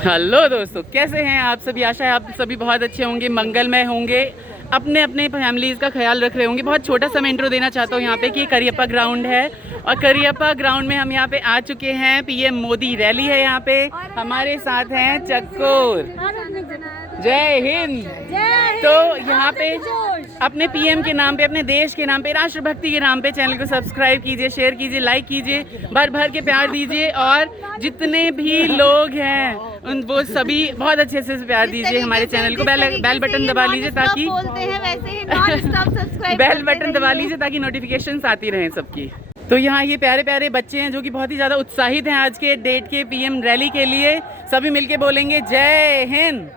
Hello दोस्तों, कैसे हैं आप सभी। आशा है आप सभी बहुत अच्छे होंगे, मंगलमय होंगे, अपने अपने फैमिलीज़ का ख्याल रख रहे होंगे। बहुत छोटा सा मैं इंट्रो देना चाहता हूँ यहाँ पे कि करियप्पा ग्राउंड है और करियप्पा ग्राउंड में हम यहाँ पे आ चुके हैं। पीएम मोदी रैली है यहाँ पे, हमारे साथ हैं चक्कोर। जय हिंद। तो यहाँ पे अपने पीएम के नाम पे, अपने देश के नाम पे, राष्ट्रभक्ति के नाम पे चैनल को सब्सक्राइब कीजिए, शेयर कीजिए, लाइक कीजिए, भर भर के प्यार दीजिए और जितने भी लोग हैं उन वो सभी बहुत अच्छे से प्यार दीजिए हमारे चैनल को। बेल बटन दबा लीजिए ताकि बेल बटन दबा लीजिए ताकि नोटिफिकेशंस आती रहें सबकी। तो यहाँ ये प्यारे प्यारे बच्चे हैं जो कि बहुत ही ज़्यादा उत्साहित हैं आज के डेट के पीएम रैली के लिए। सभी मिलके बोलेंगे जय हिंद।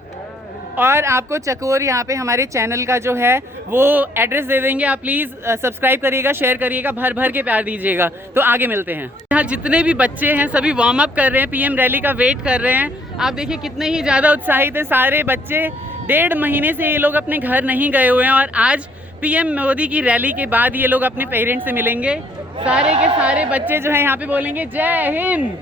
और आपको चकोर यहाँ पे हमारे चैनल का जो है वो एड्रेस दे देंगे, आप प्लीज़ सब्सक्राइब करिएगा, शेयर करिएगा, भर भर के प्यार दीजिएगा। तो आगे मिलते हैं। यहाँ जितने भी बच्चे हैं सभी वार्म अप कर रहे हैं, पीएम रैली का वेट कर रहे हैं। आप देखिए कितने ही ज़्यादा उत्साहित हैं सारे बच्चे। 1.5 महीने से ये लोग अपने घर नहीं गए हुए हैं और आज पीएम मोदी की रैली के बाद ये लोग अपने पेरेंट्स से मिलेंगे। सारे के सारे बच्चे जो हैं यहाँ पे बोलेंगे जय हिंद।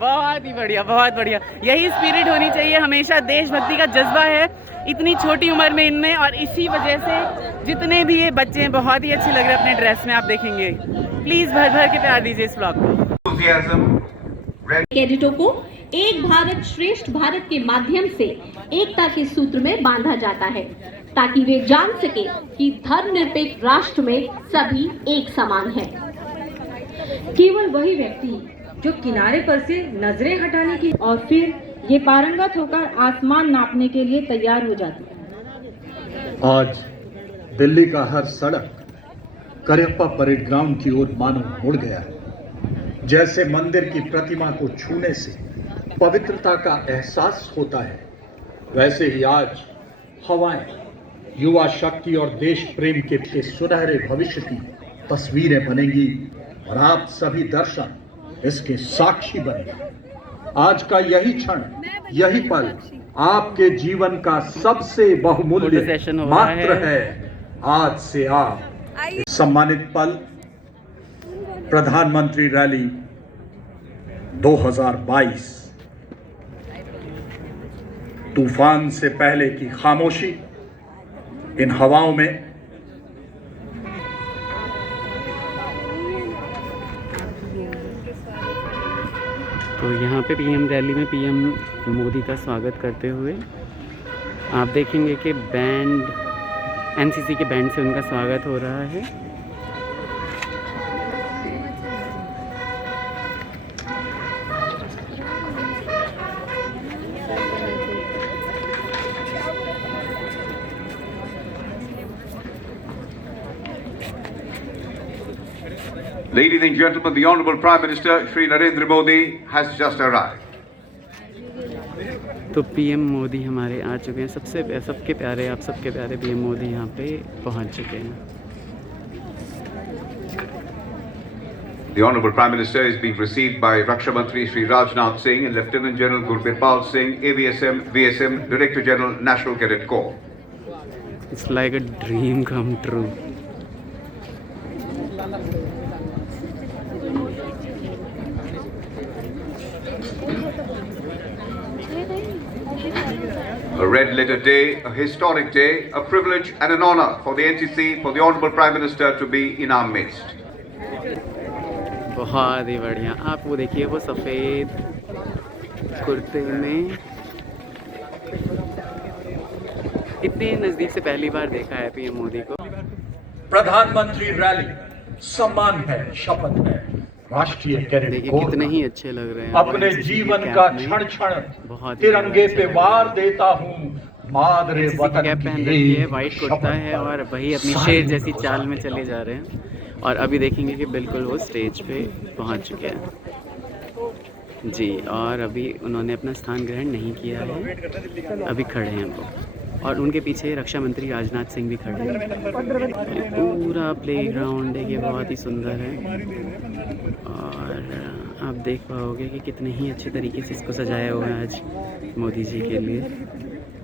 बहुत ही बढ़िया, बहुत बढ़िया। यही स्पिरिट होनी चाहिए हमेशा, देशभक्ति का जज्बा है इतनी छोटी उम्र में इनमें। और इसी वजह से जितने भी ये बच्चे हैं बहुत ही अच्छे लग रहे हैं अपने ड्रेस में, आप देखेंगे। प्लीज़ भर भर के प्यार दीजिए इस ब्लॉग को। कैडेटों को एक भारत श्रेष्ठ भारत के माध्यम से एकता के सूत्र में बांधा जाता है ताकि वे जान सके कि धर्मनिरपेक्ष राष्ट्र में सभी एक समान हैं। केवल वही व्यक्ति जो किनारे पर से नजरें हटाने की और फिर ये पारंगत होकर आसमान नापने के लिए तैयार हो जाती है। आज दिल्ली का हर सड़क करियप्पा परेड ग्राउंड की ओर मानो मुड़ गया है। जैसे मंदिर की प्रतिमा को छूने से पवित्रता का एहसास होता है, वैसे ही आज हवाएं युवा शक्ति और देश प्रेम के सुनहरे भविष्य की तस्वीरें बनेंगी और आप सभी दर्शक इसके साक्षी बनेंगे। आज का यही क्षण, यही पल आपके जीवन का सबसे बहुमूल्य मात्र है। आज से आप सम्मानित पल प्रधानमंत्री रैली 2022, तूफान से पहले की खामोशी इन हवाओं में तो यहाँ पे पीएम रैली में पीएम मोदी का स्वागत करते हुए आप देखेंगे कि बैंड, एनसीसी के बैंड से उनका स्वागत हो रहा है। Ladies and gentlemen, the Honourable Prime Minister Shri Narendra Modi has just arrived. तो पीएम मोदी हमारे आ चुके हैं। सबके प्यारे, आप सबके प्यारे पीएम मोदी यहाँ पे पहुँच चुके हैं। The Honourable Prime Minister is being received by Raksha Mantri Shri Rajnath Singh and Lieutenant General Gurbirpal Singh, AVSM, VSM, Director General, National Cadet Corps. It's like a dream come true. A red letter day, a historic day, a privilege and an honour for the NCC, for the Honourable Prime Minister to be in our midst. बहुत ही बढ़िया। आप वो देखिए, वो सफ़ेद कुर्ते में इतने नज़दीक से पहली बार देखा है पीएम मोदी को। प्रधानमंत्री रैली सम्मान है, शपथ है। राष्ट्रीय कैडेट देखिए कोर कितने ही अच्छे लग रहे हैं। अपने जीवन का क्षण क्षण तिरंगे पे वार देता हूँ। मादरे वतन कैप पहन रखी है, वाइट कुर्ता है और वही अपनी शेर जैसी चाल में चले जा रहे हैं। और अभी देखेंगे कि बिल्कुल वो स्टेज पे पहुंच चुके हैं जी। और अभी उन्होंने अपना स्थान ग्रहण नहीं किया है, अभी खड़े हैं वो। और उनके पीछे रक्षा मंत्री राजनाथ सिंह भी खड़े हैं। पूरा प्लेग्राउंड है, ये बहुत ही सुंदर है। और आप देख पाओगे कि कितने ही अच्छे तरीके से इसको सजाया हुआ है आज मोदी जी के लिए।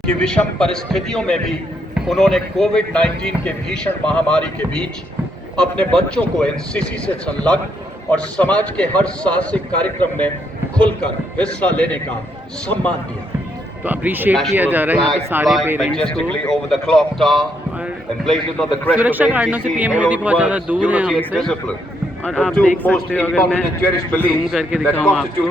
कि विषम परिस्थितियों में भी उन्होंने कोविड-19 के भीषण महामारी के बीच अपने बच्चों को एनसीसी से संलग्न और समाज के हर साहसिक कार्यक्रम में खुलकर हिस्सा लेने का सम्मान दिया। तो अप्रिशिएट किया जा रहा है यहाँ पे सारे पेरेंट्स को। और सुरक्षा कारणों से पीएम मोदी बहुत ज़्यादा दूर है हमसे, और आप देख सकते हो अगर मैं जूम करके दिखाऊँ आपको,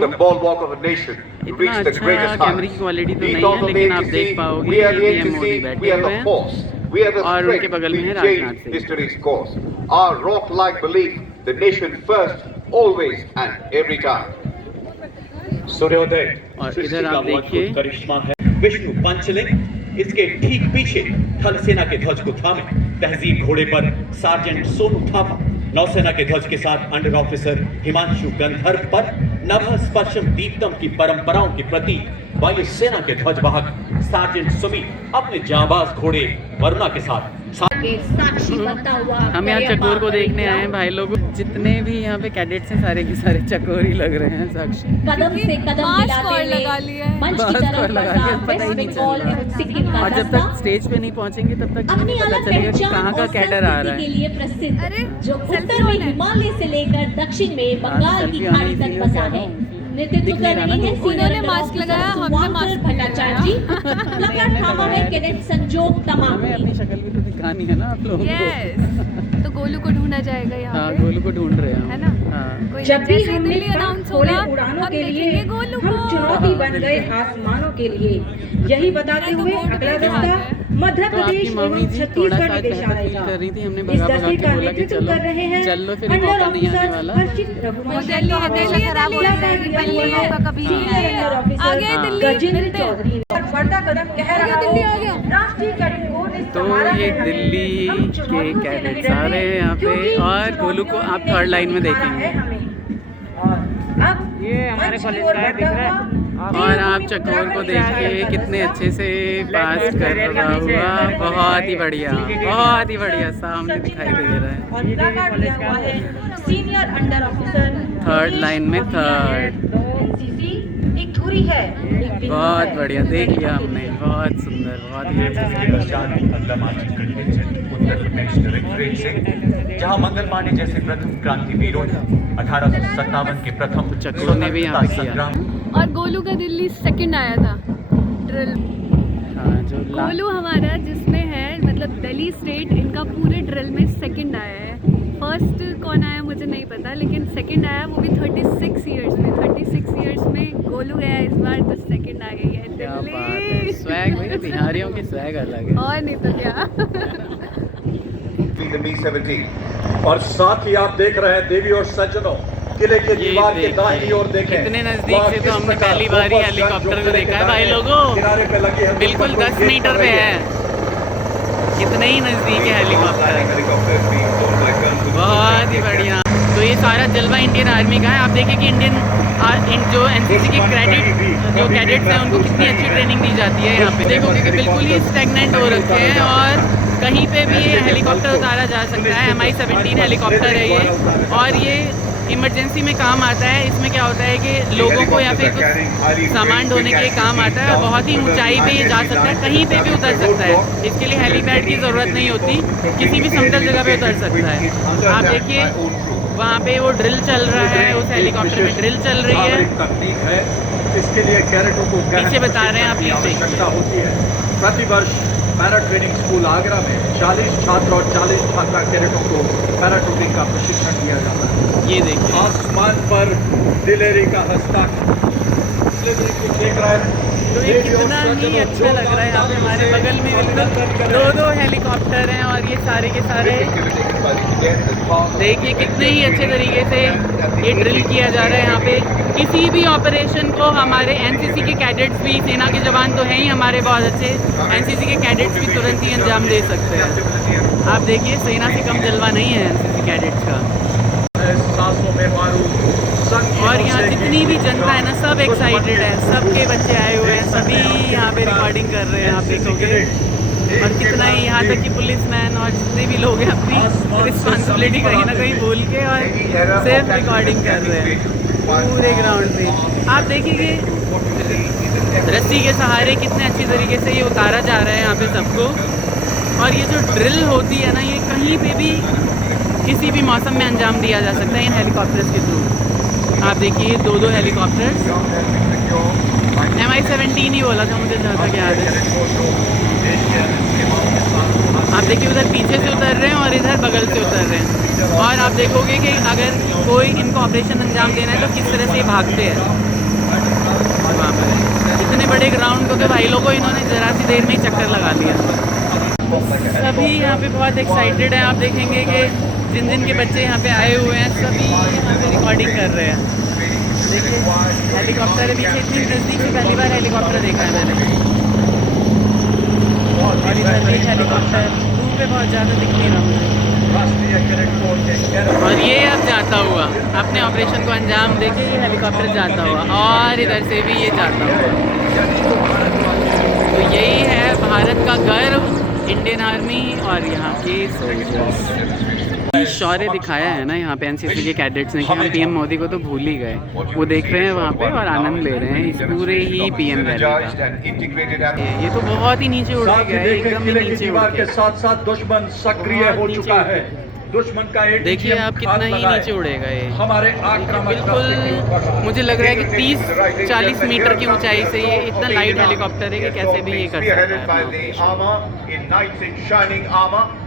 इतना अच्छा कैमरे की क्वालिटी तो नहीं है, लेकिन आप देख पाओगे कि पीएम मोदी बैठे हुए हैं और उनके बगल में है Rajnath Singh. Our rock-like belief, the nation first, always and every time. सूर्योदय और इधर आप देखिए करिश्मा है विष्णु पंचलिंग, इसके ठीक पीछे थल सेना के ध्वज को थामे तहजीब घोड़े पर सार्जेंट सोनू थापा, नौसेना के ध्वज के साथ अंडर ऑफिसर हिमांशु गंधर्व पर नभ स्पर्शम दीप्तम की परंपराओं के प्रति वायु सेना के ध्वज वाहक सार्जेंट सुमित अपने जाबाज घोड़े वरुणा के साथ साक्षी बनता हुआ हम यहाँ चकोर को देखने आए हैं भाई लोग। जितने भी यहाँ पे कैडेट्स हैं सारे के सारे चकोर ही लग रहे हैं साक्षी। कदम से कदम मिलाते हुए मंच की तरफ बढ़ा वेस्ट बंगाल एवं सिक्किम का और जब रास्ता तक स्टेज पे नहीं पहुंचेंगे तब तक अपनी नहीं पता अलग चलेगा कि पहचान कहाँ का और कैडर आ रहा संस्कृति के है। लिए प्रसिद्ध, जो उत्तर में हिमालय से लेकर दक्षिण में बंगाल की खाड़ी तक बसा है। नेतृत्व कर रही है उन्होंने मास्क लगाया, हमने मास्क भट्टाचार्य जी। प्लकार्ड थामा है कैडेट संजोग तमाम हमें अपनी शक्ल भी तो दिखानी है ना आप लोगों को। यस, तो गोलू को ढूंढा जाएगा यहाँ हाँ पे, गोलू को ढूंढ रहे हैं है ना? हाँ। कोई जब भी जैसे ही हमने दिल्ली कहा अनाउंस थोड़े होगा, उड़ानों हम के लिए देखेंगे गोलू हम को। चुनौती बन गए आसमानों के लिए, यही बताते हुए अगला दस्ता मध्य तो आपकी प्रदेश मम्मी एवं जी थोड़ा सा छत्तीसगढ़ निदेश बेहतर फील आएगा। कर रही थी, हमने इस भगा भगा दस्ते के का बोला कि नेतृत्व चलो कर रहे हैं चल लो, फिर अंडर मौका नहीं आने ऑफिसर वाला। हर्षित वो रघुवंशी दिल्ली है, दिल्ली खराब हो रही है, सीनियर दिल्ली है, अंडर कभी सीनियर अंडर आ गए ऑफिसर दिल्ली, गजेंद्र मिलते हैं। चौधरी और बढ़ता कदम कह रहा दिल्ली आ गया। हूँ राष्ट्रीय कैडेट कोर इस तो समारोह ये में हमें दिल्ली हम के चुनौतियों से कैडेट्स नहीं आ रहे हैं यहाँ पे, क्योंकि और गोलू को आप चुनौतियों थर्ड लाइन में ने देखेंगे। हमें। और अब ये हमारे कॉलेज का है, दिख रहा है। और आप चकोर को देखिए कितने अच्छे से पास कर रहा हुआ, बहुत ही बढ़िया, बहुत ही बढ़िया सामने दिखाई दे रहा है। और प्लाकार्ड दिया हुआ है senior under officer third line में थर्ड। एनसीसी एक धुरी है, एक बिंदु बहुत है। बढ़िया देख लिया हमने, बहुत सुंदर, बहुत ही अच्छा। अगला marching contingent Uttar Pradesh directorate से, जहां मंगल पांडे जैसे प्रथम क्रांतिवीरों ने 1857 के प्रथम चक्रों ने भी यहाँ पे किया। संग्राम और गोलू का दिल्ली सेकंड आया था ड्रिल। हाँ, जो गोलू हमारा जिसमें है, मतलब दिल्ली स्टेट इनका पूरे ड्रिल में सेकंड आया है। फर्स्ट कौन आया मुझे नहीं पता, लेकिन सेकंड आया वो भी 36 इयर्स में। 36 इयर्स में गोलू गया इस बार, तो सेकंड आ गई है क्या बात है, दिल्ली। स्वैग भाई बिहारियों की स्वैग अलग है। और नहीं तो क्या। The B-17. और साथ ही आप देख रहे हैं देवी और सज्जनों, किले के ये दीवार के देखिए, दाहिनी ओर देखें। कितने नजदीक वहाँ से तो किस हमने प्रकार पहली बार ही गोबर हेलीकॉप्टर गन को जो देखा है किले भाई के लोगों। किनारे पे लगी है, बिल्कुल ऊपर 10 गेट मीटर कर पे रही है, कितने ही नजदीक है helicopter. Helicopter being flown by Colonel बहुत ही बढ़िया। तो ये सारा जलवा इंडियन आर्मी का है। आप देखिए कि जो एनसीसी के जो कैडेट्स हैं उनको कितनी अच्छी ट्रेनिंग दी जाती है यहाँ पे। देखोगे कि बिल्कुल ही स्टैग्नेंट हो रखे हैं और कहीं पे भी ये हेलीकॉप्टर उतारा जा सकता है। MI-17 हेलीकॉप्टर है ये, और ये इमरजेंसी में काम आता है। इसमें क्या होता है कि लोगों को या फिर कुछ सामान ढोने के लिए काम आता है, और बहुत ही ऊंचाई पे ये जा सकता है, कहीं पे भी उतर सकता है। इसके लिए हेलीपैड की ज़रूरत नहीं होती, किसी भी समतल जगह पे उतर सकता है। आप देखिए वहाँ पे वो ड्रिल चल रहा है, उस हेलीकॉप्टर में ड्रिल चल रही है। आधुनिक तकनीक है, इसके लिए कैडेटों को गहन पीछे बता रहे हैं आप, प्रशिक्षण की पीछे। आवश्यकता होती है। प्रतिवर्ष पैरा ट्रेनिंग स्कूल आगरा में 40 छात्र और 40 छात्रा कैडेटों को पैराशूटिंग का प्रशिक्षण दिया जाता है। ये देखिए आसमान पर दिलेरी का हस्ताक्षर देख रहे हैं। तो ये कितना ही अच्छा लग रहा है। यहाँ पे हमारे बगल में बिल्कुल 2 हेलीकॉप्टर हैं, और ये सारे के सारे देखिए कितने ही अच्छे तरीके से ये ड्रिल किया जा रहा है यहाँ पे। किसी भी ऑपरेशन को हमारे एनसीसी के कैडेट्स भी, सेना के जवान तो हैं ही हमारे बहुत अच्छे, एनसीसी के कैडेट्स भी तुरंत ही अंजाम दे सकते हैं। आप देखिए सेना से कम जलवा नहीं है एनसीसी कैडेट्स का। सांसों में बारूद, और यहाँ जितनी भी जनता है ना, सब एक्साइटेड है, सबके बच्चे आए हुए हैं, सभी यहाँ पे रिकॉर्डिंग कर रहे हैं, आप देखोगे। और कितना ही यहाँ तक कि पुलिसमैन और जितने भी लोग हैं अपनी रिस्पॉन्सिबिलिटी कहीं ना कहीं भूल के और सिर्फ रिकॉर्डिंग कर रहे हैं पूरे ग्राउंड पे। आप देखिए रस्सी के सहारे कितने अच्छी तरीके से ये उतारा जा रहा है यहाँ पे सबको। और ये जो ड्रिल होती है ना, ये कहीं पे भी किसी भी मौसम में अंजाम दिया जा सकता है इन हेलीकॉप्टर्स के थ्रू। आप देखिए 2 हेलीकॉप्टर्स, MI-17 ही बोला था मुझे, जहाँ तक याद है। आप देखिए उधर पीछे से उतर रहे हैं और इधर बगल से उतर रहे हैं, और आप देखोगे कि अगर कोई इनको ऑपरेशन अंजाम देना है तो किस तरह से ये भागते हैं वहाँ पर। इतने बड़े ग्राउंड को तो भाई लोगों को इन्होंने ज़रा सी देर में ही चक्कर लगा लिया। सभी यहाँ पे बहुत एक्साइटेड हैं। आप देखेंगे कि जिन जिन के बच्चे यहाँ पे आए हुए हैं सभी यहाँ पे रिकॉर्डिंग कर रहे हैं। देखिए हेलीकॉप्टर है पीछे, इतनी नज़दीक से पहली बार हेलीकॉप्टर देखा है मैंने। और इधर भी हेलीकॉप्टर दूर पे बहुत ज़्यादा दिख नहीं रहा मुझे। और ये अब जाता हुआ अपने ऑपरेशन को अंजाम देके ये हेलीकॉप्टर जाता हुआ, और इधर से भी ये जाता हुआ। तो यही है भारत का गर्व, इंडियन आर्मी और यहाँ के सोल्जर्स। शौर्य दिखाया है ना यहाँ पे एनसीसी के कैडेट्स ने कि हम पीएम मोदी को तो भूल ही गए। वो देख रहे हैं वहाँ पे और आनंद ले रहे हैं इस पूरे ही पीएम रैली का। ये तो बहुत ही नीचे उड़ गया है, एकदम ही नीचे उड़ गया। साथ साथ दुश्मन सक्रिय हो चुका है। दुश्मन का देखिए आप कितना ही नीचे उड़ेगा ये। हमारे आक्रमण बिल्कुल मुझे लग रहा है कि 30-40 मीटर की ऊंचाई से ये इतना लाइट हेलीकॉप्टर है कि कैसे भी ये कर सकता है।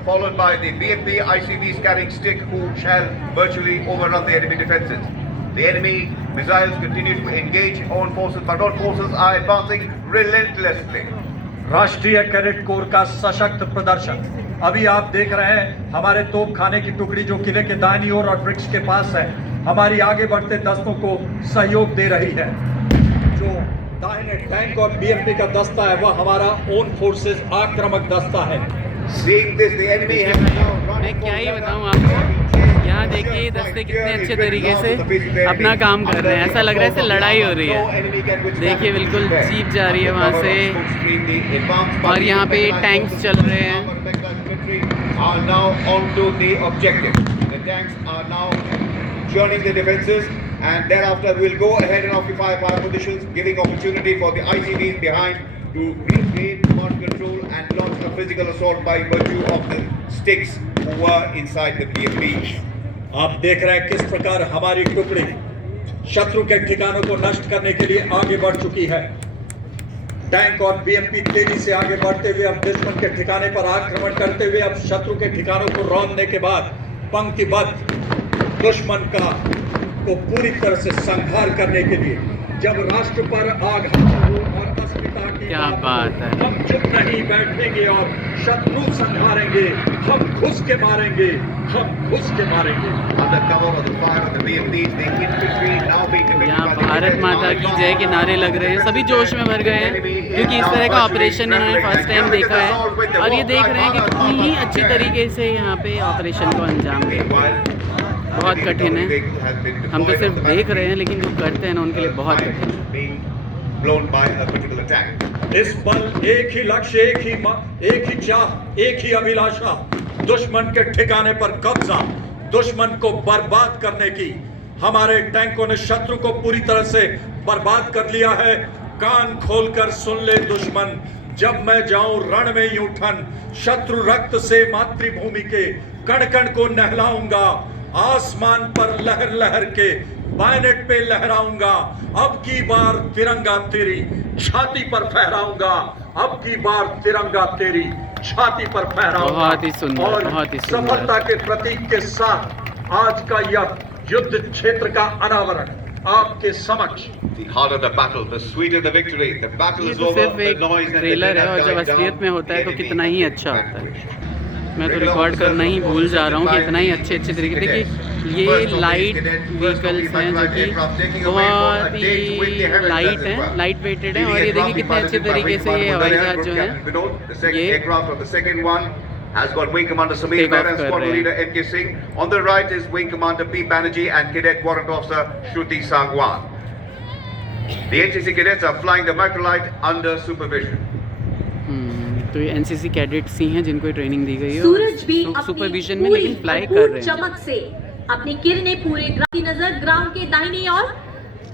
Followed by the BMP ICVs carrying stick who shall virtually overrun the enemy defences. The enemy missiles continue to engage own forces, but all forces are advancing relentlessly. राष्ट्रीय कैडेट कोर का सशक्त प्रदर्शन अभी आप देख रहे हैं। हमारे तोप खाने की टुकड़ी जो किले के दाहिनी ओर और वृक्ष के पास है, हमारी आगे बढ़ते दस्तों को सहयोग दे रही है। जो दाहिने टैंक और बीएमपी का दस्ता है वह हमारा ओन फोर्सेस आक्रामक दस्ता है। Seeing this, the enemy has now run. मैं क्या ही बताऊँ आपको, यहाँ देखिए दस्ते कितने अच्छे तरीके से अपना काम कर रहे हैं। ऐसा लग रहा है जैसे लड़ाई हो रही है। देखिए बिल्कुल जीप जा रही है वहाँ से, और यहाँ पे टैंक्स चल रहे हैं। Are now onto the objective. The tanks are now joining the defences, and thereafter we will go ahead and occupy our positions, giving opportunity for the ICVs behind to regain command control and launch a physical assault by virtue of the sticks who were inside the BMPs. आप देख रहे हैं किस प्रकार हमारी टुकड़ी शत्रु के ठिकानों को नष्ट करने के लिए आगे बढ़ चुकी है। टैंक और बीएमपी तेजी से आगे बढ़ते हुए अब दुश्मन के ठिकाने पर आक्रमण करते हुए अब शत्रु के ठिकानों को रौंदने के बाद पंक्तिबद्ध दुश्मन को पूरी तरह से संहार करने के लिए जब राष्ट्र पर आघात हो और अस्मिता की क्या बात है। हम चुप नहीं बैठेंगे और शत्रु संहारेंगे। हम घुस के मारेंगे, हम घुस के मारेंगे। Under cover of the fire of the BMPs, the infantry now being defended यहाँ by the भारत माता की जय के नारे लग रहे हैं, सभी जोश में भर गए हैं क्योंकि इस तरह का ऑपरेशन इन्होंने फर्स्ट टाइम देखा है, और ये देख रहे हैं कि कितनी ही अच्छी तरीके से यहाँ पे ऑपरेशन को अंजाम देते हैं। बहुत कठिन है, हम तो सिर्फ देख रहे हैं, लेकिन जो करते हैं ना उनके लिए बहुत कठिन है। blown by a critical attack. इस पल एक ही लक्ष्य, एक ही चाह, एक ही अभिलाषा, दुश्मन के ठिकाने पर कब्जा, दुश्मन को बर्बाद करने की। हमारे टैंकों ने शत्रु को पूरी तरह से बर्बाद कर लिया है। कान खोलकर सुन ले दुश्मन, जब मैं जाऊं रण में यूं ठन, शत्रु रक्त से मातृभूमि के कण कण को नहलाऊंगा, आसमान पर लहर लहर के बायनेट पे लहराऊंगा। अब की बार तिरंगा तेरी छाती पर फहराऊंगा, अब की बार तिरंगा तेरी छाती पर फहराऊंगा। बहुत ही सुंदर, बहुत ही सुंदर। सफलता के प्रतीक के साथ आज का यह युद्ध क्षेत्र का अनावरण आपके समक्ष। The harder the battle, the sweeter the victory. The battle ये is तो over. सिर्फ The एक noise and the trailer dead है, और are जब dying असलियत down. में होता है तो The कितना ही enemy अच्छा has होता है। pushed. मैं तो रिकॉर्ड करना ही भूल जा रहा हूँ कि इतना ही अच्छे अच्छे तरीके। देखिए ये लाइट व्हीकल्स हैं जो कि बहुत ही लाइट हैं, लाइट वेटेड हैं, और ये देखिए कितने अच्छे तरीके से ये हवाई जहाज जो है ये aircraft of the second one has got Wing Commander Samir Take off Mehra and कर Squadron रहे हैं। Leader M.K. Singh. On the right is Wing Commander P. Banerjee and Cadet Warrant Officer Shruti Sangwan. The NCC cadets are flying the microlight under supervision. तो ये NCC cadets ही हैं जिनको training दी गई है, सूरज भी और अपनी सुपरविजन में पूरी लेकिन फ्लाई कर भरपूर रहे हैं। चमक से अपनी किरणें पूरे ग्राउंड की नजर ग्राउंड के दाहिनी ओर।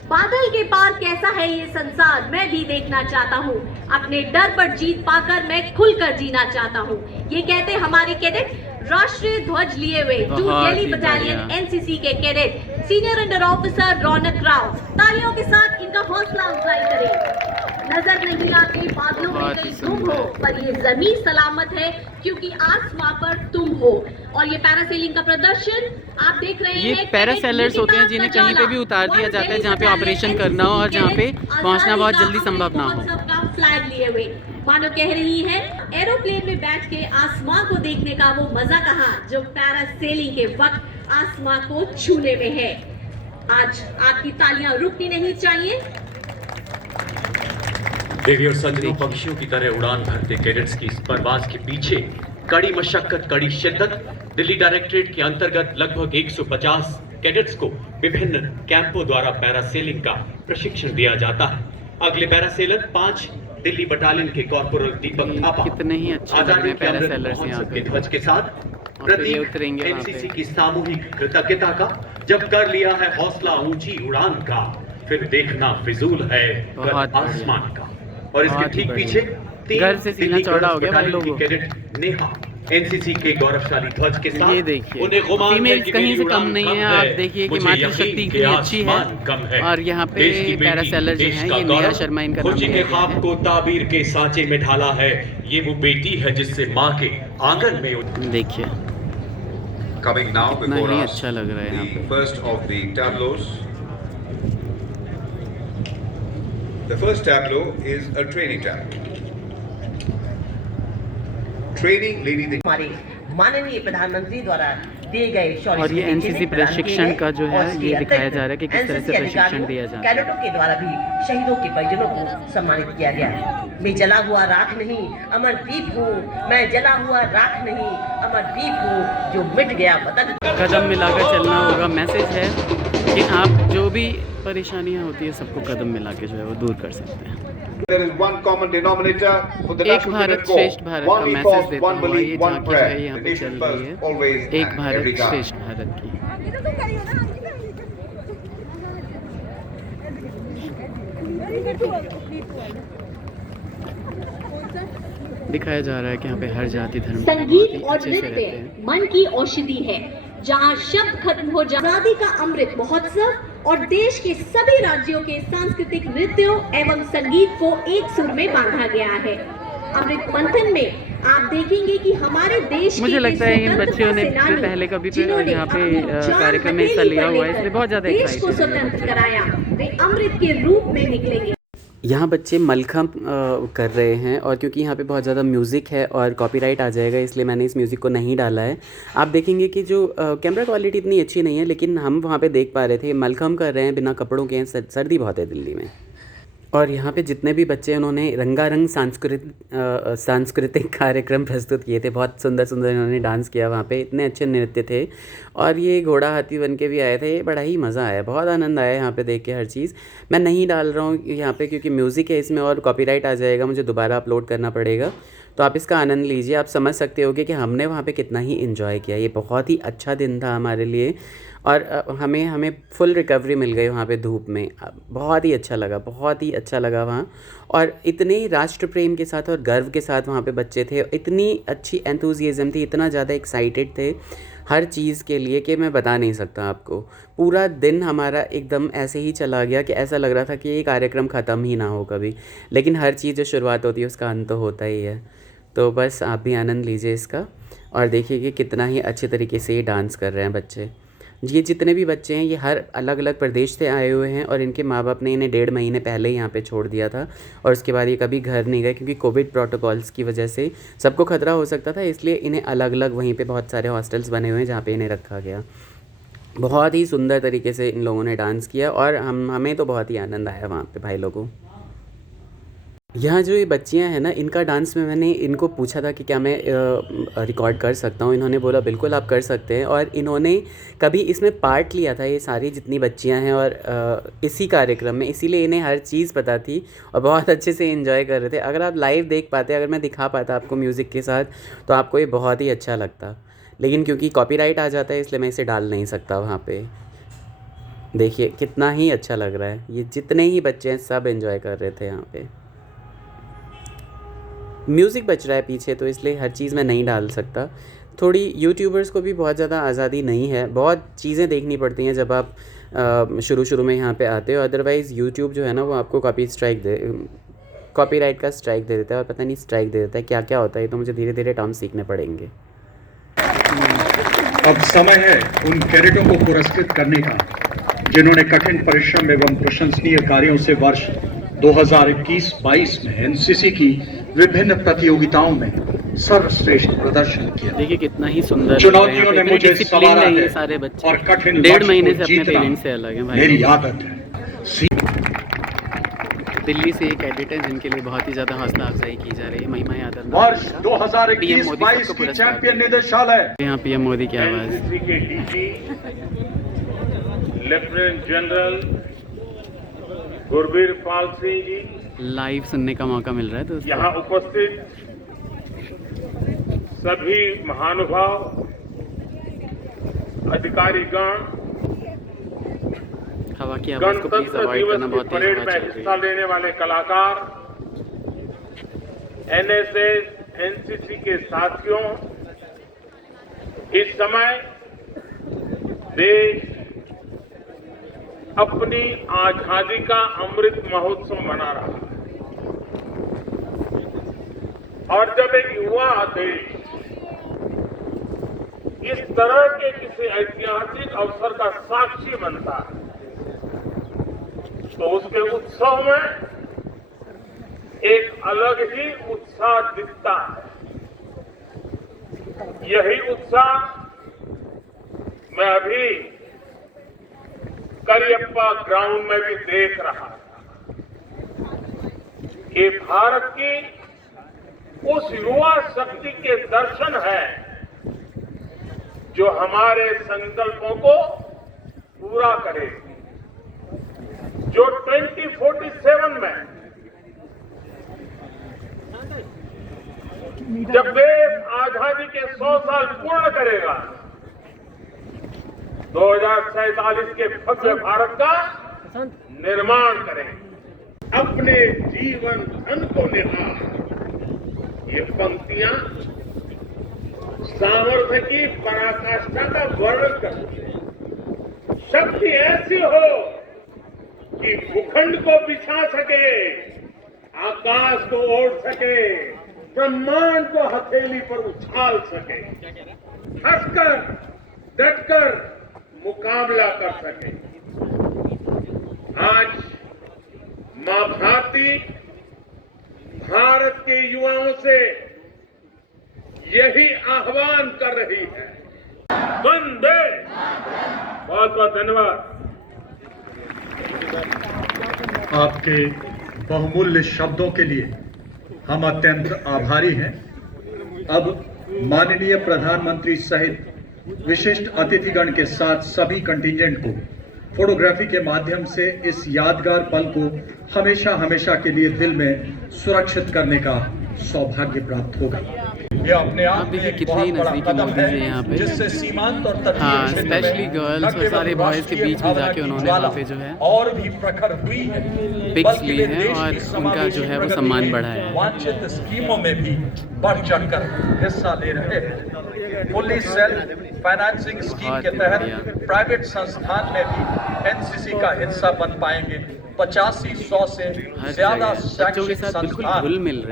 बादल के पार कैसा है ये संसार, मैं भी देखना चाहता हूँ। अपने डर पर जीत पाकर मैं खुलकर जीना चाहता हूँ। ये कहते हमारे कैडेट राष्ट्रीय ध्वज लिए हुए, जो बहुत दिल्ली ही बटालियन बढ़िया। एनसीसी के कैडेट सीनियर अंडर ऑफिसर रौनक राव। तालियों के साथ इनका हौसला अफजाई करें। नजर नहीं आते बादलों में बहुत ही कहीं तुम सुंदर। हो, पर ये जमीन सलामत है क्योंकि आसमां पर तुम हो। और ये पैरासेलिंग का प्रदर्शन आप देख रहे हैं। ये पैरासेलर्स होते हैं जिन्हें कहीं पे भी उतार दिया जाता है जहाँ पे ऑपरेशन करना हो और जहाँ पे पहुँचना बहुत जल्दी संभव ना हो। का फ्लैग लिए हुए मानो कह रही है एरोप्लेन में बैठ के आसमां को देखने का वो मजा कहाँ जो पैरासेलिंग के वक्त आसमां को छूने में है। आज आपकी तालियां रुकनी नहीं चाहिए। देवी और सज्जनों, पक्षियों की तरह उड़ान भरते कैडेट्स की इस परवाज के पीछे कड़ी मशक्कत, कड़ी शिद्दत। दिल्ली डायरेक्टरेट के अंतर्गत लगभग 150 कैडेट्स को विभिन्न कैंपों द्वारा पैरासेलिंग का प्रशिक्षण दिया जाता है। अगले पैरासेलर 5 दिल्ली बटालियन के कॉर्पोरल दीपक थापा कितने ही अच्छे लग रहे हैं पैरासेलर्स यहाँ पे। के ध्वज के साथ फिर ये उतरेंगे वहाँ पे। एनसीसी की सामूहिक कृतज्ञता का जब कर लिया है हौसला ऊंची उड़ान का, फिर देखना फिजूल है बहुत कर आसमान का। और इसके बहुत ही ठीक बढ़िया। पीछे घर से सीना चौड़ा हो गया भाई लोगों। कैडेट नेहा एनसीसी के गौरवशाली ध्वज के साथ ये देखिए उन्हें गुमान है फीमेल्स कि कहीं मेरी से कम उड़ान नहीं है। कम आप देखिए कि मुझे मातृशक्ति यकीन कितनी कि अच्छी आसमान कम है। और यहाँ पे देश की बेटी, पैरासेलर जो देश हैं का ये नेहा गौरव, शर्मा इनका नाम खुशी के दिया गया ख्वाब है। को ताबीर के सांचे में ढाला है। ये वो बेटी है जिससे माँ के आंगन में देखिए Coming now कितना before ही us, अच्छा लग रहा है यहाँ the पे। first of the tableaus. The first tableau is a training tableau. Training lady the हमारे माननीय प्रधानमंत्री द्वारा दिए गए शौर्य और ये स्मृति NCC चिन्ह प्रदान किए प्रशिक्षण हैं का जो है और इसके ये दिखाया अतिरिक्त जा रहा है कि किस तरह से NCC प्रशिक्षण अधिकारियों, दिया जाता है। कैडेटों के द्वारा भी शहीदों के परिजनों को सम्मानित किया गया। मैं जला हुआ राख नहीं अमरदीप हूँ, मैं जला हुआ राख नहीं अमरदीप हूँ, जो मिट गया वतन। कदम मिलाकर चलना होगा मैसेज है कि आप जो भी परेशानियाँ होती है सबको कदम मिला के जो है वो दूर कर सकते हैं। There is one common denominator for the एक national भारत unit corps. श्रेष्ठ भारत One का मैसेज ethos, देता one हुआ belief, ये one झांकी जो है prayer. यहाँ The पे nation चल first, रही है। always एक and भारत every time. श्रेष्ठ भारत की। दिखाया जा रहा है कि यहाँ पे हर जाति धर्म के बहुत ही संगीत और अच्छे से रहते नृत्य हैं। मन की औषधि है। जहाँ शब्द खत्म हो जाए। आजादी का अमृत महोत्सव और देश के सभी राज्यों के सांस्कृतिक नृत्यों एवं संगीत को एक सुर में बांधा गया है। अमृत मंथन में आप देखेंगे कि हमारे देश मुझे के लगता है इन स्वतंत्रता बच्चियों ने सेनानी पहले कभी भी जिन्होंने यहाँ पे अपनी जान कार्यक्रम में हिस्सा हथेली लिया पर हुआ है लेकर इसलिए बहुत ज़्यादा देश को एक्साइटेड है स्वतंत्र कराया, वे अमृत के रूप में निकलेंगे। यहाँ बच्चे मलखम्ब कर रहे हैं और क्योंकि यहाँ पे बहुत ज़्यादा म्यूज़िक है और कॉपीराइट आ जाएगा इसलिए मैंने इस म्यूज़िक को नहीं डाला है। आप देखेंगे कि जो कैमरा क्वालिटी इतनी अच्छी नहीं है लेकिन हम वहाँ पे देख पा रहे थे मलखम्ब कर रहे हैं बिना कपड़ों के। सर्दी बहुत है दिल्ली में। और यहाँ पे जितने भी बच्चे हैं उन्होंने रंगारंग सांस्कृतिक कार्यक्रम प्रस्तुत किए थे। बहुत सुंदर सुंदर इन्होंने डांस किया वहाँ पे, इतने अच्छे नृत्य थे। और ये घोड़ा हाथी बन के भी आए थे। बड़ा ही मज़ा आया, बहुत आनंद आया यहाँ पे देख के हर चीज़। मैं नहीं डाल रहा हूँ यहाँ पे क्योंकि म्यूज़िक है इसमें और कॉपीराइट आ जाएगा, मुझे दोबारा अपलोड करना पड़ेगा। तो आप इसका आनंद लीजिए। आप समझ सकते होगे कि हमने वहाँ पे कितना ही इन्जॉय किया। ये बहुत ही अच्छा दिन था हमारे लिए और हमें फुल रिकवरी मिल गई वहाँ पे धूप में। बहुत ही अच्छा लगा, बहुत ही अच्छा लगा वहाँ। और इतने राष्ट्र प्रेम के साथ और गर्व के साथ वहाँ पे बच्चे थे, इतनी अच्छी एंथुजियाज़म थी, इतना ज़्यादा एक्साइटेड थे हर चीज़ के लिए कि मैं बता नहीं सकता आपको। पूरा दिन हमारा एकदम ऐसे ही चला गया कि ऐसा लग रहा था कि ये कार्यक्रम ख़त्म ही ना हो कभी। लेकिन हर चीज़ जो शुरुआत होती है उसका अंत तो होता ही है। तो बस आप भी आनंद लीजिए इसका और देखिए कि कितना ही अच्छे तरीके से ये डांस कर रहे हैं बच्चे। ये जितने भी बच्चे हैं ये हर अलग अलग प्रदेश से आए हुए हैं और इनके माँ बाप ने इन्हें 1.5 महीने पहले ही यहाँ पे छोड़ दिया था और उसके बाद ये कभी घर नहीं गए क्योंकि कोविड प्रोटोकॉल्स की वजह से सबको खतरा हो सकता था, इसलिए इन्हें अलग अलग वहीं पे बहुत सारे हॉस्टल्स बने हुए हैं जहाँ पे इन्हें रखा गया। बहुत ही सुंदर तरीके से इन लोगों ने डांस किया और हमें तो बहुत ही आनंद आया वहाँ पे भाई लोगों। यहाँ जो ये बच्चियाँ हैं ना, इनका डांस में मैंने इनको पूछा था कि क्या मैं रिकॉर्ड कर सकता हूँ। इन्होंने बोला बिल्कुल आप कर सकते हैं और इन्होंने कभी इसमें पार्ट लिया था, ये सारी जितनी बच्चियाँ हैं और इसी कार्यक्रम में, इसीलिए इन्हें हर चीज़ पता थी और बहुत अच्छे से एंजॉय कर रहे थे। अगर आप लाइव देख पाते, अगर मैं दिखा पाता आपको म्यूज़िक के साथ तो आपको ये बहुत ही अच्छा लगता, लेकिन क्योंकि कॉपीराइट आ जाता है इसलिए मैं इसे डाल नहीं सकता वहाँ पे। देखिए कितना ही अच्छा लग रहा है। ये जितने ही बच्चे हैं सब एंजॉय कर रहे थे यहाँ पे। म्यूज़िक बज रहा है पीछे तो इसलिए हर चीज़ मैं नहीं डाल सकता। थोड़ी यूट्यूबर्स को भी बहुत ज़्यादा आज़ादी नहीं है, बहुत चीज़ें देखनी पड़ती हैं जब आप शुरू में यहाँ पे आते हो, अदरवाइज़ यूट्यूब जो है ना वो आपको कॉपीराइट का स्ट्राइक दे देता है, और पता नहीं स्ट्राइक दे देता है क्या क्या होता है, तो मुझे धीरे धीरे टर्म सीखने पड़ेंगे। अब समय है उन कैडेटों को पुरस्कृत करने का जिन्होंने कठिन परिश्रम एवं प्रशंसनीय कार्यों से वर्ष 2021-22 में एनसीसी की विभिन्न प्रतियोगिताओं में सर्वश्रेष्ठ प्रदर्शन किया। देखिए कितना ही सुंदर चुनौतियों ने मुझे संवारा है सारे बच्चे, और कठिन 1.5 महीने से लक्ष्य को अपने जीतना पेरेंट्स से अलग हैं भाई। मेरी आदत है। दिल्ली से एक कैडेट है जिनके लिए बहुत ही ज़्यादा हौसला अफजाई की जा रही है, महिमा यादव। वर्ष 2021-22 की चैंपियन निदेशालय। यहाँ पीएम मोदी की आवाज़। एनसीसी के DG lieutenant general Gurbir Pal Singh ji, live सुनने का मौका मिल रहा है दोस्तों। यहाँ उपस्थित सभी महानुभाव, अधिकारीगण, हवा की आवाज़ को प्लीज गणतंत्र अवॉइड करना, दिवस बहुत की तेज परेड हवा में चल रही हिस्सा है। लेने वाले कलाकार, एनएसएस, एनसीसी के साथियों, इस समय देश अपनी आजादी का अमृत महोत्सव मना रहा है, और जब एक युवा देश इस तरह के किसी ऐतिहासिक अवसर का साक्षी बनता है तो उसके उत्सव में एक अलग ही उत्साह दिखता है। यही उत्साह मैं अभी करियप्पा ग्राउंड में भी देख रहा था कि भारत की उस युवा शक्ति के दर्शन है जो हमारे संकल्पों को पूरा करे, जो 2047 में जब देश आजादी के 100 साल पूर्ण करेगा, 2047 के भव्य भारत का निर्माण करेंगे। अपने जीवन धन को निहार, ये पंक्तियां सामर्थ्य की पराकाष्ठा का वर्णन करती है। शक्ति ऐसी हो कि भूखंड को बिछा सके, आकाश को ओढ़ सके, ब्रह्मांड को हथेली पर उछाल सके, हंसकर डटकर मुकाबला कर सके। आज मां भारती भारत के युवाओं से यही आह्वान कर रही है। वंदे, बहुत बहुत धन्यवाद। आपके बहुमूल्य शब्दों के लिए हम अत्यंत आभारी हैं। अब माननीय प्रधानमंत्री सहित विशिष्ट अतिथिगण के साथ सभी कंटिंजेंट को फोटोग्राफी के माध्यम से इस यादगार पल को हमेशा हमेशा के लिए दिल में सुरक्षित करने का सौभाग्य प्राप्त होगा। ये अपने आप में एक बहुत बड़ा कदम है जिससे सीमांत और तटीय क्षेत्र में स्पेशली गर्ल्स और सारे बॉयज के बीच में जाके उन्होंने वहाँ पे जो है और भी प्रखर हुई है, पिक्स लिए हैं और उनका जो है वो सम्मान बढ़ाया है। वांछित स्कीमों में भी बढ़ चढ़कर हिस्सा ले रहे हैं। फुल्ली सेल्फ फाइनेंसिंग स्कीम के तहत प्राइवेट संस्थान में भी एनसीसी का हिस्सा बन पाएंगे। 85-100 से ज्यादा शैक्षिक संस्थान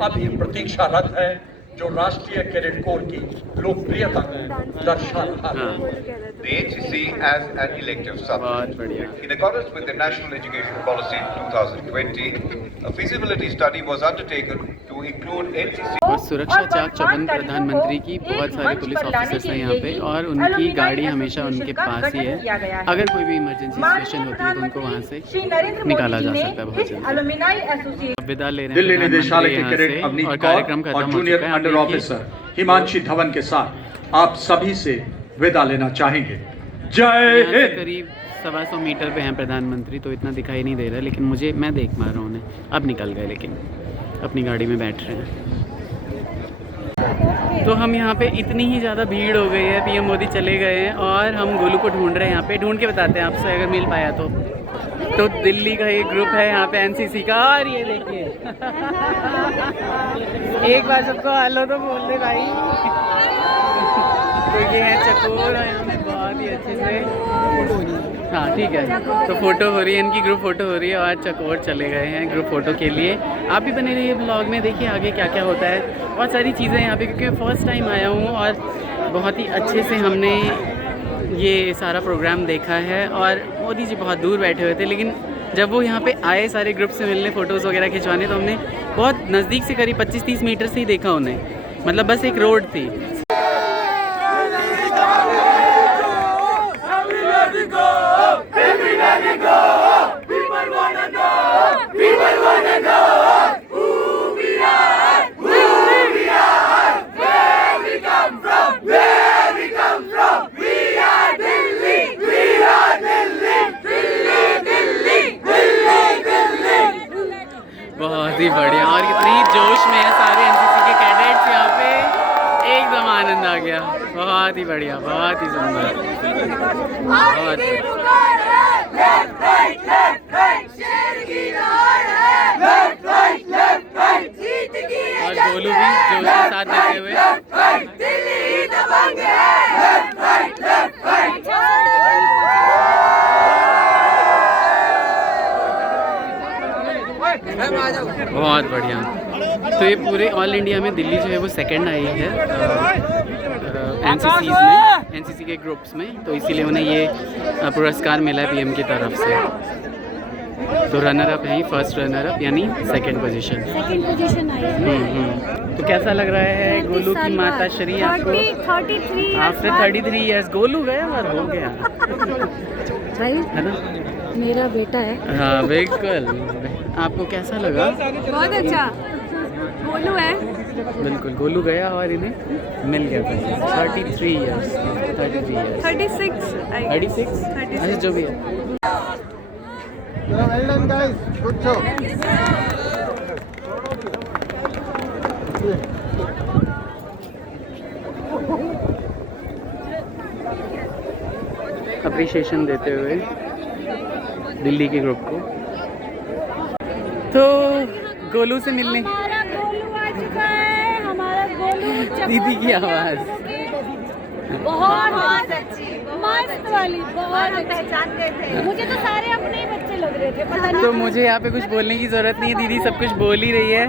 अभी प्रतीक्षारत है, जो राष्ट्रीय कैडेट कोर की लोकप्रियता को दर्शा रहा है। The HCC as an elective subject. In accordance with the National Education Policy 2020, a feasibility study was undertaken to include NCC. और सुरक्षा चाक चौबंद प्रधानमंत्री की बहुत सारे पुलिस ऑफिसर्स हैं यहाँ पे, और उनकी गाड़ी हमेशा उनके पास ही है। अगर कोई भी इमरजेंसी सिचुएशन होती है तो उनको वहाँ से निकाला जा सकता है बहुत जल्दी। विदा ले रहे हैं दिल्ली निदेशालय के कैडेट अवनीत कौर और junior under officer Himanshi Dhawan के साथ आप सभी से विदा लेना चाहेंगे। जय हिंद। करीब 125 मीटर पे हैं प्रधानमंत्री, तो इतना दिखाई नहीं दे रहा है, लेकिन मैं देख पा रहा हूँ उन्हें। अब निकल गए, लेकिन अपनी गाड़ी में बैठ रहे हैं। तो हम यहाँ पे इतनी ही ज़्यादा भीड़ हो गई है, पीएम मोदी चले गए हैं और हम गोलू को ढूंढ रहे हैं। यहाँ पे ढूंढ के बताते हैं आपसे अगर मिल पाया तो। दिल्ली का एक ग्रुप है यहाँ पे एनसीसी का, और ये देखिए एक बार सबको हेलो तो बोल दे भाई। तो ये है चकोर, और यहाँ पे बहुत ही अच्छे से। हाँ ठीक है, तो फोटो हो रही है इनकी, ग्रुप फोटो हो रही है और चकोर चले गए हैं ग्रुप फोटो के लिए। आप भी बने रहिए ब्लॉग में, देखिए आगे क्या क्या होता है। बहुत सारी चीज़ें यहाँ पे, क्योंकि फर्स्ट टाइम आया हूँ और बहुत ही अच्छे से हमने ये सारा प्रोग्राम देखा है। और मोदी जी बहुत दूर बैठे हुए थे, लेकिन जब वो यहाँ पे आए सारे ग्रुप से मिलने, फ़ोटोज़ वगैरह खिंचवाने, तो हमने बहुत नज़दीक से करीब 25-30 मीटर से ही देखा उन्हें, मतलब बस एक रोड थी। बहुत ही बढ़िया, और कितनी जोश में है सारे एनसीसी के कैडेट्स यहाँ पे, एकदम आनंद आ गया। बहुत ही बढ़िया, बहुत ही सुंदर, बहुत और गोलू भी जोश के साथ देते हुए। बहुत बढ़िया। तो ये पूरे ऑल इंडिया में दिल्ली जो है वो सेकंड आई है एनसीसी के ग्रुप्स में, तो इसीलिए उन्हें ये पुरस्कार मिला है पीएम की तरफ से। तो रनर अप है, फर्स्ट रनर अप यानी सेकंड पोजीशन आई है। तो कैसा लग रहा है गोलू की माता श्री आपको? 33 आफ्टर 33 ईयर्स गोलू गया और हो गया, है ना? मेरा बेटा है। हाँ बिल्कुल। आपको कैसा लगा? बहुत अच्छा, गोलू है। बिल्कुल, गोलू गया और इन्हें मिल गया। 33 ईयर्स 36 अच्छा जो भी है। अप्रिशिएशन देते हुए दिल्ली के ग्रुप को। तो गोलू से मिलने, हमारा गोलू आ चुका है, हमारा गोलू दीदी की आवाज़ बहुत अच्छी, मस्त वाली, बहुत पहचानते थे। मुझे तो सारे अपने ही बच्चे लग रहे थे, पता नहीं। तो मुझे यहाँ पे कुछ बोलने की ज़रूरत नहीं है, दीदी सब कुछ बोल ही रही है।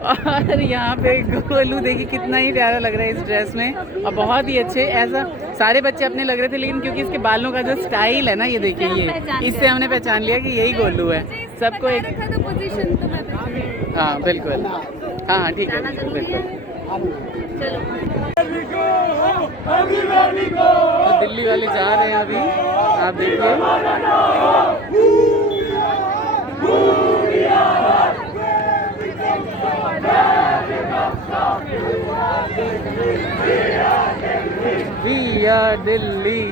और यहाँ पे गोलू देखिए कितना ही प्यारा लग रहा है इस ड्रेस में, और बहुत ही अच्छे, ऐसा सारे बच्चे अपने लग रहे थे, लेकिन क्योंकि इसके बालों का जो स्टाइल है ना, ये देखिए, ये इससे हमने पहचान लिया कि यही गोलू है। सबको एक पोजीशन तो मैं हाँ बिल्कुल, हाँ ठीक है बिल्कुल। तो दिल्ली वाले जा रहे हैं अभी, आप देखिए। We are Delhi.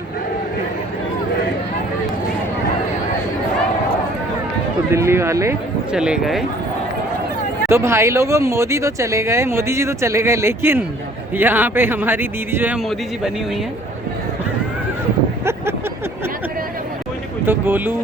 तो दिल्ली वाले चले गए। तो भाई लोगों, मोदी तो चले गए, मोदी जी तो चले गए, लेकिन यहाँ पे हमारी दीदी जो है मोदी जी बनी हुई हैं। तो गोलू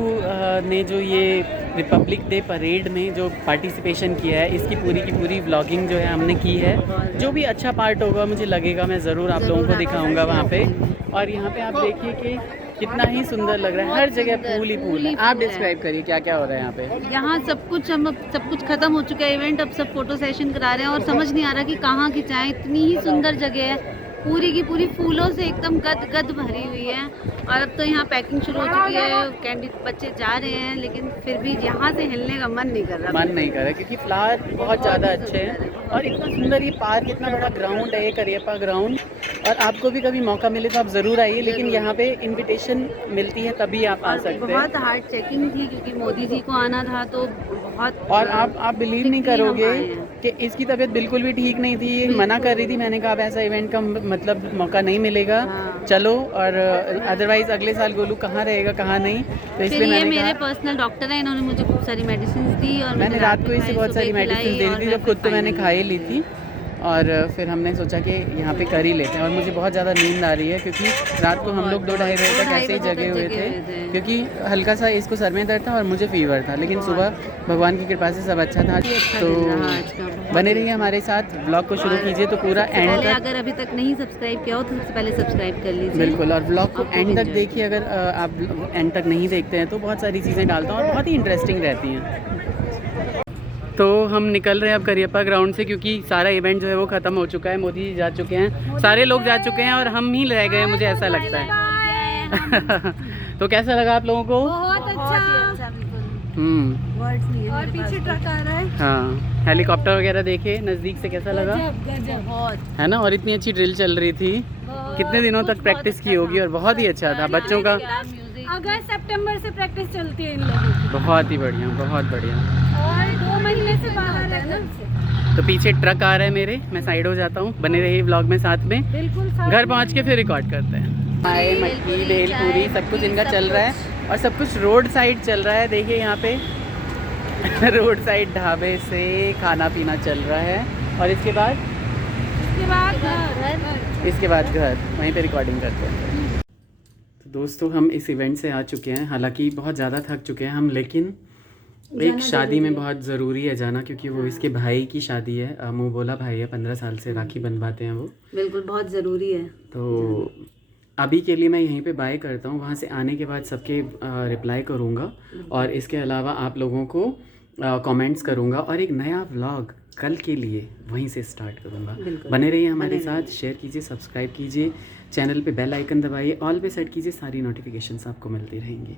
ने जो ये रिपब्लिक डे परेड में जो पार्टिसिपेशन किया है, इसकी पूरी की पूरी व्लॉगिंग जो है हमने की है। जो भी अच्छा पार्ट होगा मुझे लगेगा मैं ज़रूर आप लोगों को दिखाऊंगा वहाँ पे। और यहाँ पे आप देखिए कि कितना ही सुंदर लग रहा है, हर जगह फूल ही फूल है। आप डिस्क्राइब करिए क्या क्या हो रहा है यहाँ पे। यहाँ सब कुछ खत्म हो चुका है इवेंट, अब सब फोटो सेशन करा रहे हैं और समझ नहीं आ रहा कि कहाँ खिंचाएं। इतनी ही सुंदर जगह है, पूरी की पूरी फूलों से एकदम गद भरी हुई है। और अब तो यहाँ पैकिंग शुरू हो चुकी है, कैंडिडेट बच्चे जा रहे हैं, लेकिन फिर भी यहाँ से हिलने का मन नहीं कर रहा। क्योंकि फ्लावर बहुत ज़्यादा अच्छे हैं और इतना सुंदर ये पार्क, इतना बड़ा ग्राउंड है ये करियप्पा ग्राउंड। और आपको भी कभी मौका मिले तो आप ज़रूर आइए, लेकिन यहाँ पे इनविटेशन मिलती है तभी आप आ सकते हैं। बहुत हार्ड चेकिंग थी क्योंकि मोदी जी को आना था, तो बहुत। और आप बिलीव नहीं करोगे कि इसकी तबीयत बिल्कुल भी ठीक नहीं थी, ये मना कर रही थी। मैंने कहा अब ऐसा इवेंट का मतलब मौका नहीं मिलेगा, चलो, और अदरवाइज अगले साल गोलू कहाँ रहेगा कहाँ नहीं। तो इसलिए मैंने मेरे पर्सनल डॉक्टर हैं, इन्होंने मुझे खूब सारी मेडिसिन दी और मैंने रात को इसे बहुत सारी मेडिसिन दे दी थी, जब खुद तो मैंने खाई ली थी। और फिर हमने सोचा कि यहाँ पे कर ही लेते हैं। और मुझे बहुत ज़्यादा नींद आ रही है क्योंकि रात को हम लोग 2-2:30 बजे तक ऐसे ही जगे हुए थे, क्योंकि हल्का सा इसको सर में दर्द था और मुझे फीवर था, लेकिन सुबह भगवान की कृपा से सब अच्छा था। तो बने रहिए हमारे साथ, ब्लॉग को शुरू कीजिए तो पूरा एंड तक। अगर अभी तक नहीं सब्सक्राइब किया हो तो सबसे पहले सब्सक्राइब कर लीजिए। बिल्कुल, और ब्लॉग को एंड तक देखिए। अगर आप एंड तक नहीं देखते हैं तो बहुत सारी चीज़ें डालता हूँ और बहुत ही इंटरेस्टिंग रहती हैं। तो हम निकल रहे हैं अब करियप्पा ग्राउंड से, क्योंकि सारा इवेंट जो है वो ख़त्म हो चुका है। मोदी जी जा चुके हैं, सारे लोग जा चुके हैं और हम ही रह गए हैं, मुझे ऐसा लगता है। तो कैसा लगा आप लोगों को? बहुत अच्छा। और पीछे ट्रक आ रहा है। हाँ, हेलीकॉप्टर वगैरह देखे नज़दीक से, कैसा लगा? बहुत है ना। और इतनी अच्छी ड्रिल चल रही थी, कितने दिनों तक प्रैक्टिस की होगी और बहुत ही अच्छा था बच्चों का। अगस्त सितंबर से प्रैक्टिस चलती है इन लोगों की। बहुत ही बढ़िया, बहुत बढ़िया। और 2 महीने से बाहर है ना। तो पीछे ट्रक आ रहा है मेरे, मैं साइड हो जाता हूँ। बने रहिए व्लॉग में साथ में, बिल्कुल घर पहुँच के फिर रिकॉर्ड करते हैं। चाय, मटकी, भेलपूरी सब कुछ इनका चल रहा है और सब कुछ रोड साइड चल रहा है। देखिए यहाँ पे रोड साइड ढाबे से खाना पीना चल रहा है और इसके बाद घर, वहीं पे रिकॉर्डिंग करते हैं। तो दोस्तों हम इस इवेंट से आ चुके हैं, हालांकि बहुत ज़्यादा थक चुके हैं हम, लेकिन एक शादी में बहुत ज़रूरी है जाना, क्योंकि वो इसके भाई की शादी है। मुँह बोला भाई है, 15 साल से राखी बंधवाते हैं वो। बिल्कुल, बहुत ज़रूरी है। तो अभी के लिए मैं यहीं पे बाय करता हूँ, वहाँ से आने के बाद सबके रिप्लाई करूँगा और इसके अलावा आप लोगों को कमेंट्स करूँगा और एक नया व्लॉग कल के लिए वहीं से स्टार्ट करूँगा। बने रहिए हमारे साथ, शेयर कीजिए, सब्सक्राइब कीजिए, चैनल पे बेल आइकन दबाइए, ऑल पे सेट कीजिए, सारी नोटिफिकेशंस आपको मिलती रहेंगी।